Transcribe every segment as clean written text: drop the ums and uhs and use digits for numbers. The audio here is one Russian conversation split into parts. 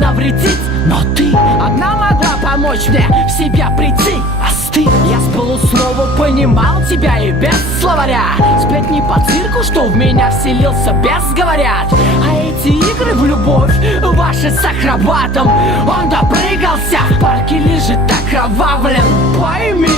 навредить, но ты одна могла помочь мне в себя прийти. Остынь. Я с полуслова понимал тебя и без словаря. Сплетни по цирку, что в меня вселился бес, говорят. А эти игры в любовь ваши с акробатом. Он допрыгался, в парке лежит окровавлен. Пойми,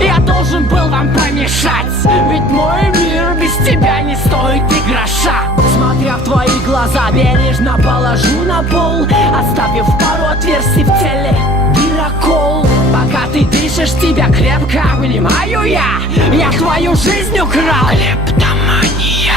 я должен был вам помешать, ведь мой мир без тебя не стоит и гроша. Смотря в твои глаза, бережно положу на пол, оставив пару отверстий в теле. Дырокол. Пока ты дышишь, тебя крепко обнимаю я. Я твою жизнь украл. Клептомания.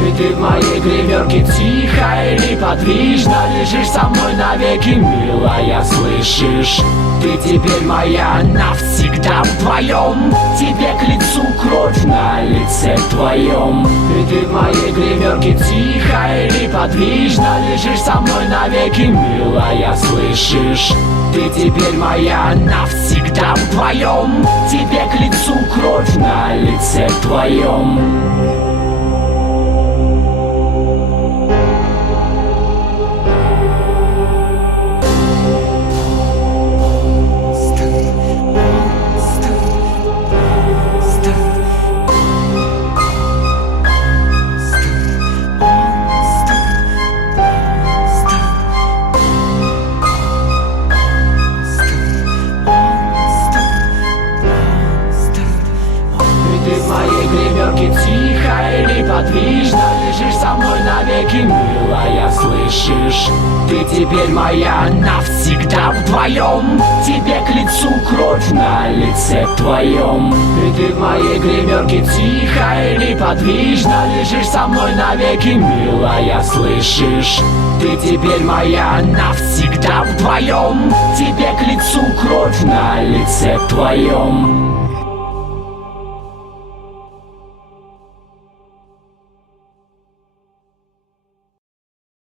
И ты в моей гримерке тихо и неподвижно лежишь со мной навеки, милая, слышишь? Ты теперь моя навсегда вдвоем. Тебе к лицу кровь на лице твоем. И ты в моей гримерке тихо и неподвижно лежишь со мной навеки, милая, слышишь? Ты теперь моя навсегда вдвоем. Тебе к лицу кровь на лице твоем. Ты в моей гримерке тихо и неподвижно лежишь со мной навеки, милая, слышишь? Ты теперь моя навсегда вдвоем. Тебе к лицу кровь на лице твоем. И ты в моей гримерке тихо и неподвижно лежишь со мной навеки, милая, слышишь? Ты теперь моя навсегда вдвоем. Тебе к лицу кровь на лице твоем.